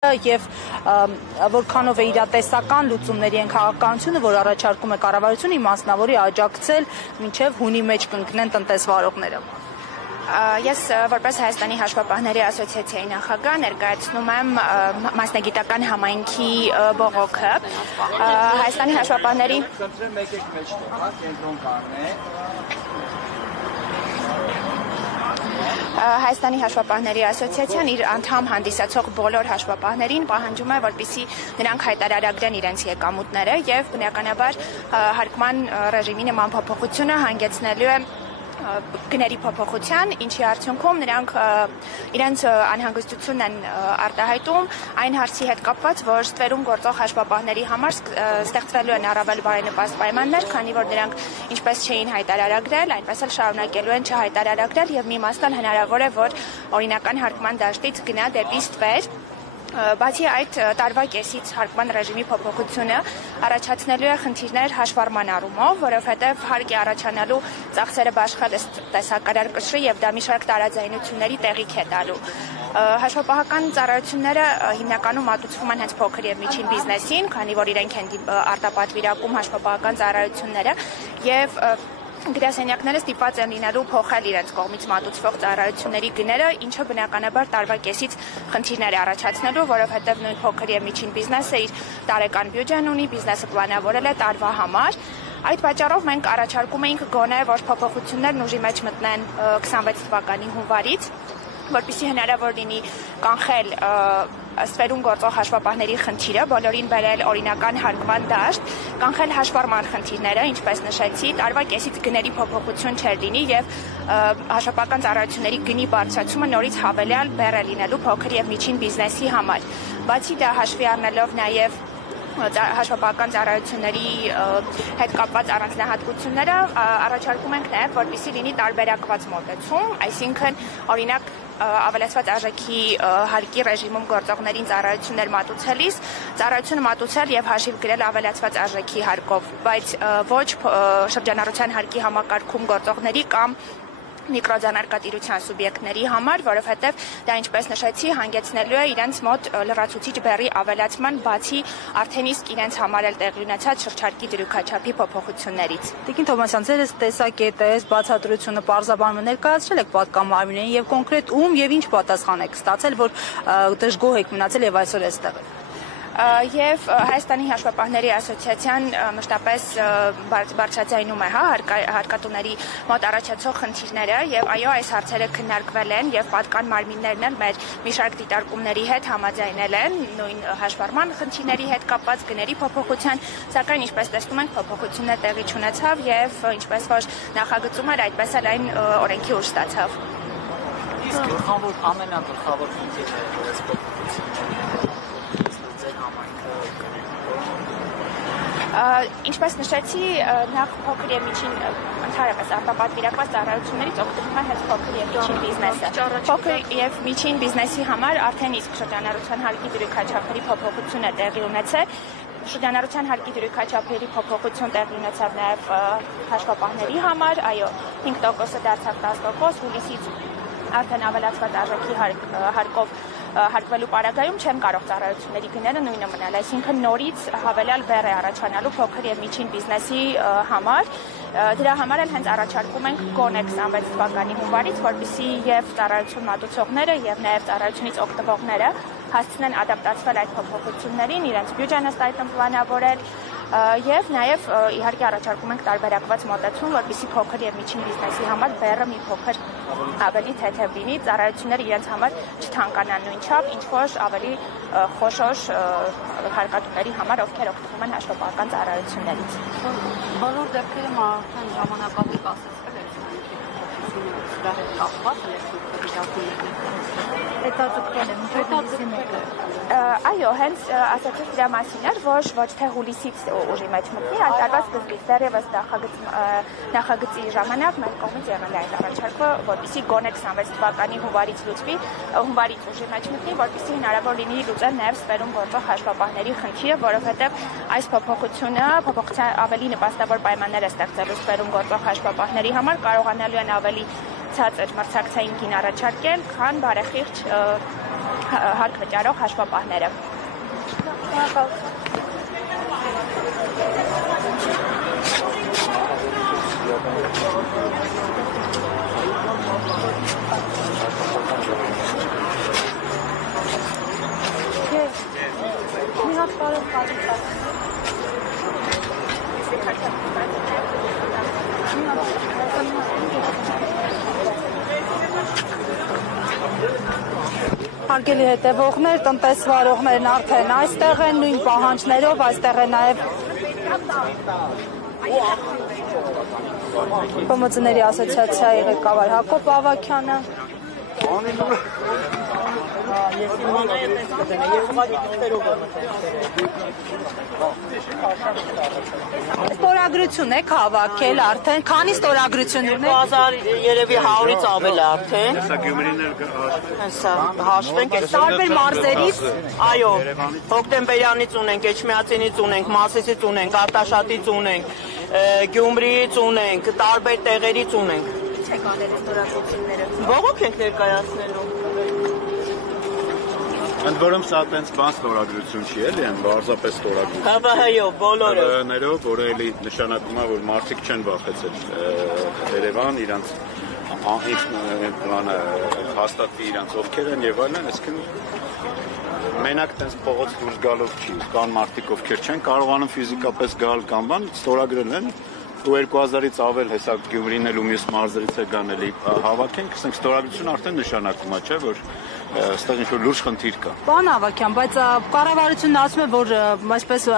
Եվ որքանով է իրատեսական լուծումների են քաղաքականությունը, որ առաջարկում է կառավարությունը իմաստնավորի աջակցել մինչև հունի մեջ կընկնեն տնտեսվարողները։ Ես որպես Հայաստանի հաշվապահների ասոցիացիայի նախագահ ներկայացնում եմ մասնագիտական համայնքի բողոքը Հայաստանի հաշվապահների Հայաստանի հաշվապահների ասոցիացիան իր անդամ հանդիսացող բոլոր հաշվապահներին պահանջում է, որպեսզի նրանք հայտարարագրեն իրենց եկամուտները եւ բնականաբար հարկման ռեժիմի նման փոփոխությունը հանգեցնելու է գների փոփոխության, ինչի արդյունքում նրանք իրենց անհանգստությունն են արտահայտում այն հարցի հետ կապված, որ ստվերում գործող հաշվապահների համար ստեղծվելու են առավել բարենպաստ պայմաններ, քանի որ նրանք ինչպես չէին հայտարարագրել, այնպես էլ շարունակելու են չհայտարարագրել եւ մի մասն հնարավոր է, որ օրինական հարկման դաշտից գնա դեպի ստվեր։ Բացի այդ տարվա կեսից հարկման ռեժիմի փոփոխությունը առաջացնելու է խնդիրներ հաշվառման առումով, որովհետև հարկ է առաջանալու ծախսերը բաշխել տեսակարար կշռի եւ դա մի շարք տարաձայնությունների տեղիք է տալու։ Հաշվապահական ծառայությունները հիմնականում մատուցվում են հենց փոքր եւ միջին բիզնեսին, քանի որ իրենք են արտապատվիրակում հաշվապահական ծառայությունները եւ գրասենյակները ստիպված են լինելու փոխել իրենց կողմից մատուցվող ծառայությունների գները, ինչը բնականաբար տարվա կեսից խնդիրներ է առաջացնելու, որովհետև նույն փոքր եւ միջին բիզնեսը իր տարեկան բյուջեն ունի, բիզնեսը պլանավորել է տարվա համար։ Այդ պատճառով մենք առաջարկում էինք գոնե, որ փոփոխություններն ուժի մեջ մտնեն 26 թվականի հունվարից, որպեսզի հնարավոր լինի կանխել ստվերում գործող հաշվապահների խնդիրը, բոլորին բերել օրինական հարկման դաշտ, կանխել հաշվառման խնդիրները, ինչպես նշեցի, տարվա կեսից գների փոփոխություն չէր լինի եւ հաշվապահական ծառայությունների գնի բարձրացումը նորից հավելյալ բեռ է լինելու փոքր եւ միջին բիզնեսի համար։ Բացի դա հաշվի առնելով նաեւ հաշվապահական ծառայությունների հետ կապված առանձնահատկությունները առաջարկում ենք նաև, որպեսզի լինի տարբերակված մոտեցում, այսինքն օրինակ ավելացված արժեքի հարկի ռեժիմում գործողներին ծառայություններ մատուցելիս ծառայությունը մատուցել եւ հաշիվ գրել ավելացված արժեքի հարկով, բայց ոչ շրջանառության հարկի համակարգում գործողների կամ միկրոձանարգատիրության սուբյեկտների համար, որովհետև դա ինչպես նշեցի, հանգեցնելու է իրենց մոտ լրացուցիչ բեռի ավելացման, բացի արդեն իսկ իրենց համար էլ տեղի ունեցած շրջարկի դրույքաչափի փոփոխություններից։ Տիկին Թոմասյան, ձեր տեսակետը, բացատրությունը պարզաբանումը ներկայացրել եք պատկան մարմիններին եւ կոնկրետ ում եւ ինչ պատասխան եք ստացել, որ դժգոհ եք մնացել եւ այսօր էստեղ եք։ Եվ Հայաստանի հաշվապահների ասոցիացիան մշտապես բարձրաձայնում է հարկատուների մոտ առաջացող խնդիրները եւ այո, այս հարցերը քննարկվել են եւ պատկան մարմիններն էլ մեր մի շարք դիտարկումների հետ համաձայնել են նույն հաշվառման խնդիրների հետ կապված գների փոփոխության, սակայն ինչպես տեսնում ենք, փոփոխություններ տեղի չունեցավ եւ ինչպես որ նախագծում էր, այդպես էլ այն օրենքի ուժ ստացավ։ Իսկ ամենագլխավոր խնդիրը այս փոփոխությունների Ինչպես նշեցի, նախ փոքր եւ միջին ընդհանրապես արտապատվիրակված ծառայություններից օգտվում է հենց փոքր եւ միջին բիզնեսը։ Փոքր եւ միջին բիզնեսի համար արդեն իսկ շրջանառության հարկի դրույքաչափերի փոփոխություն է տեղի ունեցել։ Շրջանառության հարկի դրույքաչափերի փոփոխություն տեղի ունեցավ նաեւ հաշվապահների համար, այո, 5%-ը դարձավ 10%, հուլիսից արդեն ավելացված արժեքի հարկով հարկվելու պարագայում չեն կարող ծառայությունների գները նույնը մնալ, այսինքն նորից հավելյալ բեռ է առաջանալու փոքր եւ միջին բիզնեսի համար։ Դրա համար էլ հենց առաջարկում ենք գոնե 26 թվականի հունվարից, որպեսզի եւ ծառայություն մատուցողները եւ նաեւ ծառայությունից օգտվողները հասցնեն ադապտացվել այդ փոփոխություններին, իրենց բյուջեն ըստ պլանավորել եւ նաեւ իհարկե առաջարկում ենք տարբերակված մոտեցում, որպեսզի փոքր եւ միջին բիզնեսի համար բեռը մի փոքր ավելի թեթև լինի, ծառայությունները իրենց համար չթանկանան նույնչափ, ինչ որ ավելի խոշոր հարկատուների համար, ովքեր օգտվում են հաշվապահական ծառայություններից։ Բոլոր դեպքերում արդեն ժամանակավոր ասացվել է դրա հետ կապված Այո, հենց ասացի դրա մասին էր, որ ոչ թե հուլիսից ուժի մեջ մտնի, այլ տարվա սկզբից դեռևս նախագծի ժամանակ մեր կողմից եղել է այդ առաջարկը, որպեսզի գոնե 26 թվականի հունվարից լուծվի, հունվարից ուժի մեջ մտնի, որպեսզի հնարավոր լինի լուծել նաև ստվերում գործող հաշվապահների խնդիրը, որովհետև այս փոփոխության ավելի նպաստավոր պայմաններ է ստեղծելու ստվերում գործող հաշվապահների համար, կարողանալու են ավելի ցածր մրցակցային գին առաջարկել, քան բարեխիղճ հարկ վճարող հաշվապահները։ Հարգելի հետևողներ, տնտեսվարողներն արդեն այստեղ են, նույն պահանջներով, այստեղ է նաև ՊՄԾ-ների ասոցիացիայի ղեկավար Հակոբ Ավագյանը։ Ստորագրություն եք հավաքել արդեն, քանի ստորագրություններ եք։ 1000 երևի 100-ից ավել է արդեն։ Հեսա Գյումրին էլ Հեսա հաշվենք այս Տարբեր մարզերից։ Այո, Հոկտեմբերյանից ունենք, Էջմիածինից ունենք, Մասիսից ունենք, Արտաշատից ունենք, Գյումրիից ունենք, տարբեր տեղերից ունենք։ Չեք անել ստորագրությունները։ Բողոք ենք ներկայացնելու։ Ընդ որում սա տենց բան ստորագրություն չի էլի, են բարձրապես ստորագրություն։ Այո, բոլորը։ Ներով, որը էլի նշանակում է, որ մարդիկ չեն վախեցել Երևան, իրանց պլանը հաստատվի իրանց ովքեր են եւ այլն, այսինքն մենակ տենց փողոց դուրս գալով չի, կան մարդիկ ովքեր չեն կարողանում ֆիզիկապես գալ կամ բան, ստորագրել են ու 2000-ից ավել հեսա Գյումրին էլ ու մյուս մարզերից է գան էլի հավաքենք, ասենք ստորագրություն արդեն նշանակում է, չէ, որ այստեղ ինչ-որ լուրջ խնդիր կա։ Պարոն Ավագյան, բայց կառավարությունն ասում է, որ այսպես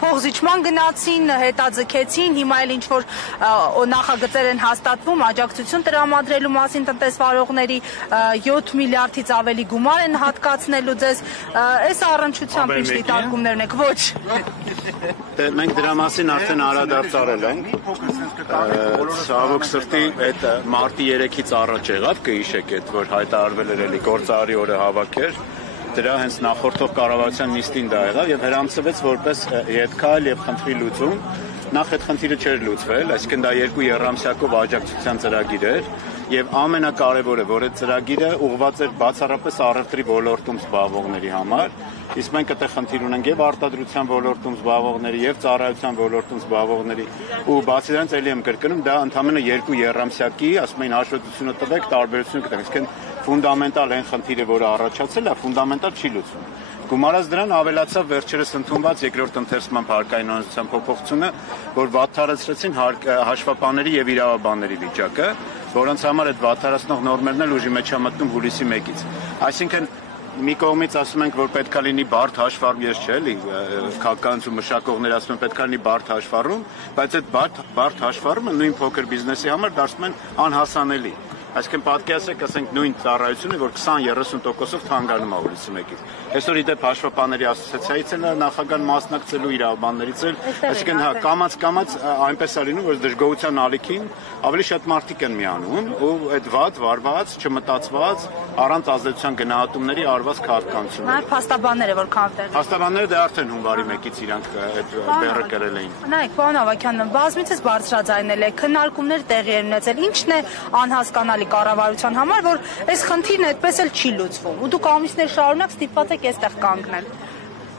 փողզիջման գնացին, հետաձգեցին, հիմա էլ ինչ-որ նախագծեր են հաստատվում, աջակցություն տրամադրելու մասին տնտեսվարողների 7 միլիարդից ավելի գումար են հատկացնելու ձեզ, այս առնչությամբ ինչ դիտարկումներն եք, ոչ։ Մենք դրա մասին արդեն անդրադարձ արել ենք, ցավոք սրտի այդ մարտի 3-ից առաջ եղավ, կհիշեք այդ, որ հայտարարվել էր էլի գործարարի օրը հավաքեր, դրա հենց նախորդող կառավարության նիստին դա եղավ եւ հրամցվեց որպես ետքայլ եւ խնդրի լուծում, նախ այդ խնդիրը չէր լուծվել, այսինքն դա 2 եռամսյակով աջակցության ծրագիր էր եւ ամենակարևորը, որ այդ ծրագիրը ուղղված էր բացառապես առևտրի ոլորտում զբաղվողների համար, իսկ մենք այդտեղ խնդիր ունենք եւ արտադրության ոլորտում զբաղվողների եւ ծառայության ոլորտում զբաղվողների ու բացի դրանից էլի եմ կրկնում, դա ընդամենը 2 եռամսյակի, ասում են հաշվետվությունը տվեք, տարբերություն կտանք, այսինքն ֆունդամենտալ այն խնդիրը, որը առաջացել է, ֆունդամենտալ չի լուծվում։ Գումարած դրան ավելացավ վերջերս ընդունված երկրորդ ընթերցման փառկայնանոցության փոփոխությունը, որ վատթարացրեցին հաշվապահների եւ իրավաբանների վիճակը, որոնց համար այդ վատթարացնող նորմերն էլ ուժի մեջ է մտնում հուլիսի 1-ից։ Այսինքն մի կողմից ասում ենք, որ պետքա լինի բարդ հաշվառում, ես չէ, էլի քաղաքականություն մշակողները ասում են պետքա լինի բարդ հաշվառում, բայց այդ բարդ հաշվառումը նույն փոքր բիզնեսի համար դարձնում են անհասանելի։ Այսինքն պատկերացրեք, ասենք նույն ծառայությունը, որ 20-30%-ով թանկանում է հուլիսի 1-ից։ Այսօր իդեպ հաշվապահների ասոցիացիայից էլ նախագահան մասնակցելու իրավաբաններից էլ, այսինքն հա կամաց այնպես է լինում, որ դժգոհության ալիքին ավելի շատ մարդիկ են միանում ու այդ վատ, վարված, չմտածված, առանց ազդեցության գնահատումների արված քաղաքականություն։ Նաև փաստաբանները որքան դեռ։ Փաստաբանները դե արդեն հունվարի 1-ից իրանք այդ բեռը կրել էին։ Նայեք, պարոն Ավագյան, բազմիցս բարձրաձայնել եք, քննարկումներ տեղի են ունեցել, ինչն է անհասկանալի կառավարության համար, որ այս խնդիրն այդպես էլ չի լուծվում։ Ու դուք ամիսներ շարունակ ստիպված եք այստեղ կանգնել։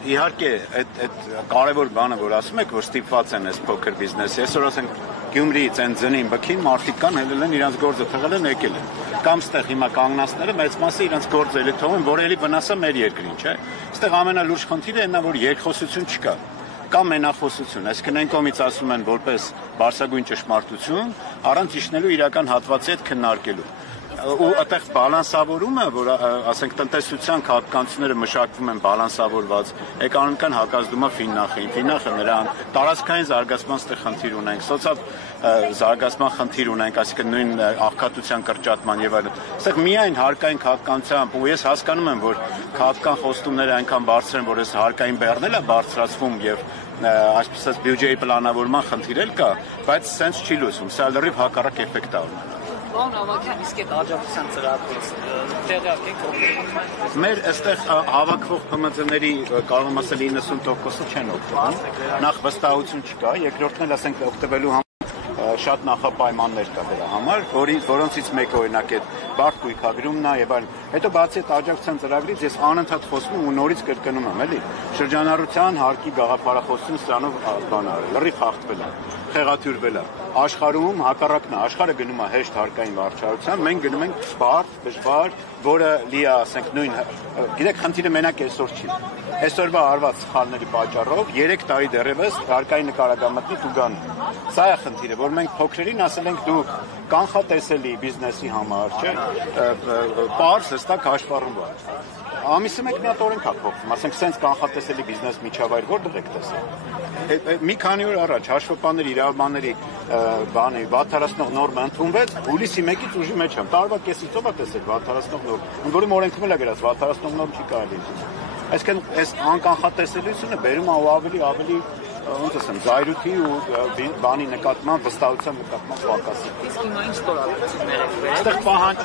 Իհարկե, այդ կարևոր բանը, որ ասում եք, որ ստիպված են այս փոքր բիզնեսի, այսօր ասենք Գյումրիից այն ձնին բքին մարդիկ կան, հելել են իրանց գործը թողել են եկել են։ Կամ ստեղ հիմա կանգնածները մեծ մասը իրանց գործը էլի թողում, որ էլի վնասը մեր երկրին, չէ։ Ստեղ ամենալուրջ խնդիրը այն է, որ երկխոսություն չկա։ Կամ մենախոսություն, այսինքն այն կողմից ասում են որպես բարձրագույն ճշմարտություն, առանց իջնելու իրական հատվածի հետ քննարկելու։ Ու այդտեղ բալանսավորումը, որ ասենք տնտեսության քաղաքականությունները մշակվում են բալանսավորված, էկոնոմիկան հակազդում է Ֆիննախին, Ֆիննախը նրան տարածքային զարգացման ստեղ խնդիր ունենք, սոցիալ զարգացման խնդիր ունենք, այսինքն նույն աղքատության կրճատման եւ այլն։ Այստեղ միայն հարկային քաղաքականությամբ, ու ես հասկանում եմ, որ քաղաքական խոստումները այնքան բարձր են, որ այս հարկային բեռնել է բարձրացվում եւ այսպես ասած բյուջեի պլանավորման խնդիր էլ կա, բայց սենց չի լուծվում, սա լրիվ հակառակ էֆեկտ է ունենում։ Պարոն Ավագյան, իսկ այդ աջակցության ծրագրը տեղյակ եք օգտվում։ Մեր այստեղ հավաքվող ՊՄԾ-ների կարող եմ ասել 90%-ը չեն օգտվում։ Նախ վստահություն չկա, երկրորդն էլ ասենք օգտվելու համար շատ նախապայմաններ կա դրա համար, որոնցից մեկը օրինակ այդ բարդ գույքագրումն է եւ այլն։ Հետո բացի այդ աջակցության ծրագրից ես անընդհատ խոսում եմ ու նորից կրկնում եմ, էլի։ Շրջանառության հարկի գաղափարախոսությունը սրանով բան արել, լրիվ խախտվել է, խեղաթյուրվել է։ Աշխարհում հակառակն է, աշխարհը գնում է հեշտ հարկային վարչարության, մենք գնում ենք բարդ, դժվար, որը լի է, ասենք, նույն, գիտեք, խնդիրը մենակ այսօր չի։ Այսօրվա արված սխալների պատճառով 3 տարի դեռևս հարկային նկարագամտնի տուգան։ Սա է խնդիրը, որ մենք փոքրերին ասել ենք դուք կանխատեսելի բիզնեսի համար, չէ՞, պարզ հստակ հաշվառումով։ Ամիսը մեկ մի հատ օրենք է փոխվում, ասենք, սենց կանխատեսելի բիզնես միջավայր որտեղ եք տեսել։ Մի քանի օր առաջ հաշվապահների իրավաբանների բանի վատթարացնող նորմը ընդունվեց, հուլիսի 1-ից ուժի մեջ եմ։ Տարվա կեսից ով է տեսել վատթարացնող նորմ, ընդ որում օրենքում էլ է գրած վատթարացնող նորմ չի կարելի։ Այսինքն այս անկանխատեսելիությունը բերում է ավելի ոնց ասեմ, զայրույթի ու բանի նկատմամբ վստահության նկատմամբ պակասի։ Իսկ հիմա ինչ ստորագրություններ եք վերել։ Այստեղ պահանջ